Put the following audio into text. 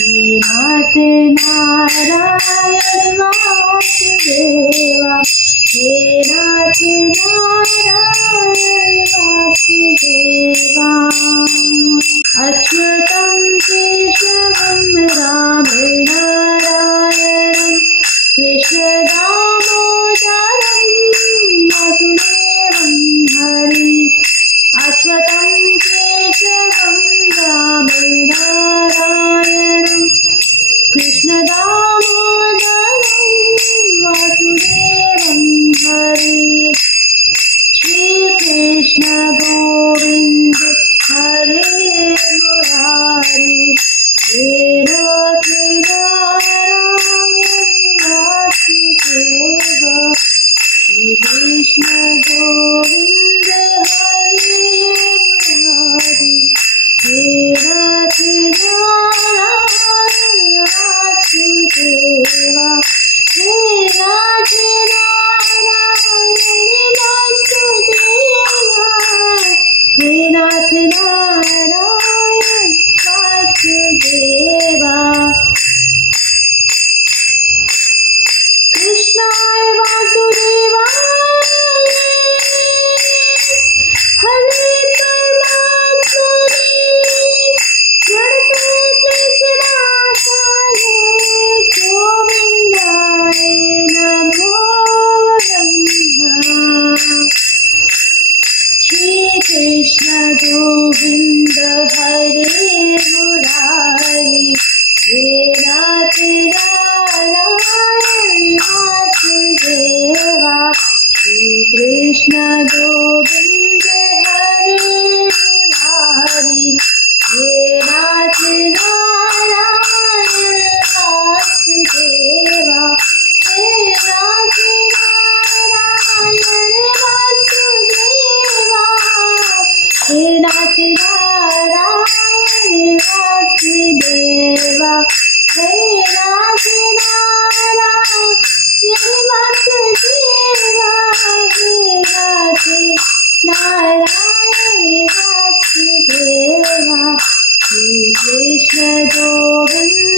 हे नाथ नारायण वासुदेवा, हे नाथ नारायण वासुदेवा। अच्युतं केशवं रामं नारायणं कृष्ण दामोदरं वासुदेवं हरि। अच्युतं केशवं रामं नारायणं कृष्ण दामोदरं वासुदेवं हरि। श्री कृष्ण गोविंद हरे मुरारी, हे नाथ नारायण वासुदेवा। श्री कृष्ण गोविंद हरे मुरारी, हे नाथ नारायण वासुदेवा। हे नाथ नारायण वासुदेवा, हे नाथ नारायण वासुदेवा। कृष्णाय वासुदेवाय, हरे परमात्मने, प्रणतक्लेशनाशाय, गोविन्दाय नमो नमः। श्री कृष्ण गोविंद हरे मुरारी, हे नाथ नारायण वासुदेवा। श्री कृष्ण गोविंद हरे मुरारी, हे नाथ नारायण वासुदेवा। हे नाथ नारायण वासुदेवा, हे नाथ नारायण वासुदेवा। हे नाथ नारायण वासुदेवा, हे नाथ नारायण वासुदेवा। श्री कृष्ण गोविंद